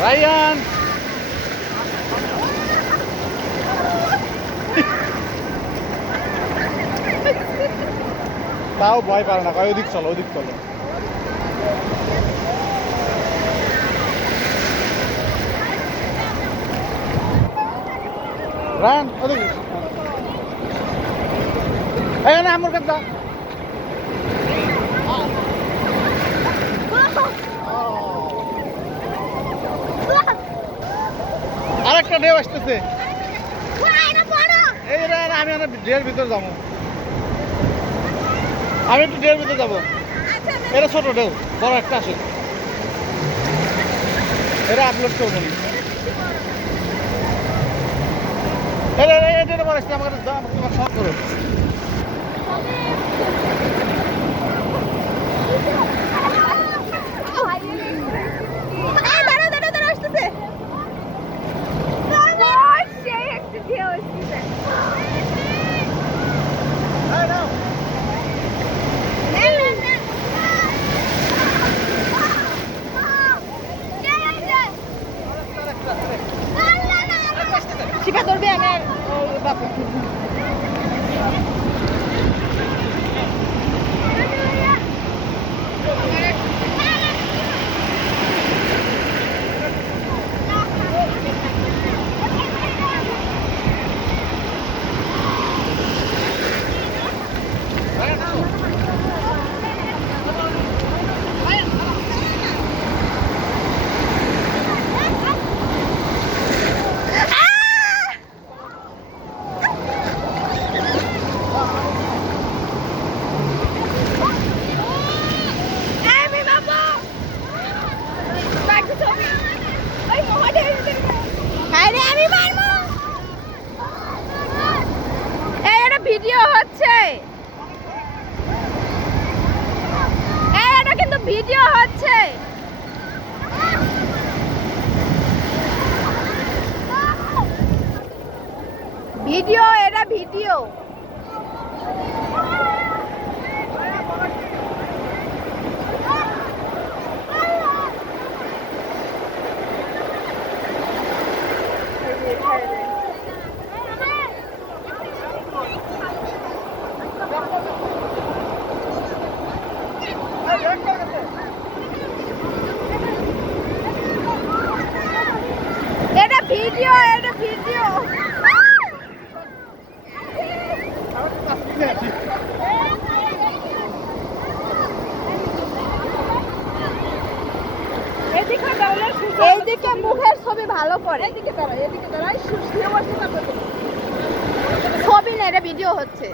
Ryan তাও ভয় পারে না, কয় ওদিক চলো ওদিক চলো। রায়ান ওদিক এই না আমার কাছে আরেকটা ঢেউ আসতেছে। এই রায়ান আমি ঢেউর ভিতর যাবো, আমি একটু ঢেউর ভিতরে যাবো। এটা ছোট ঢেউ, বড় একটা আসে, এটা আপলোড করবো নি। এটা বড় আসছে, আমাকে তোমার সব করো। শিপা ধরবে আমি আর বাপু। ভিডিও হচ্ছে, এটা কিন্তু ভিডিও হচ্ছে। ভিডিও, এটা ভিডিও। এটা ভিডিও, এটা ভিডিও। এইদিকে মুখের ছবি ভালো করে, এদিকে দাঁড়াই, এদিকে দাঁড়াই, ছবি না, এটা ভিডিও হচ্ছে।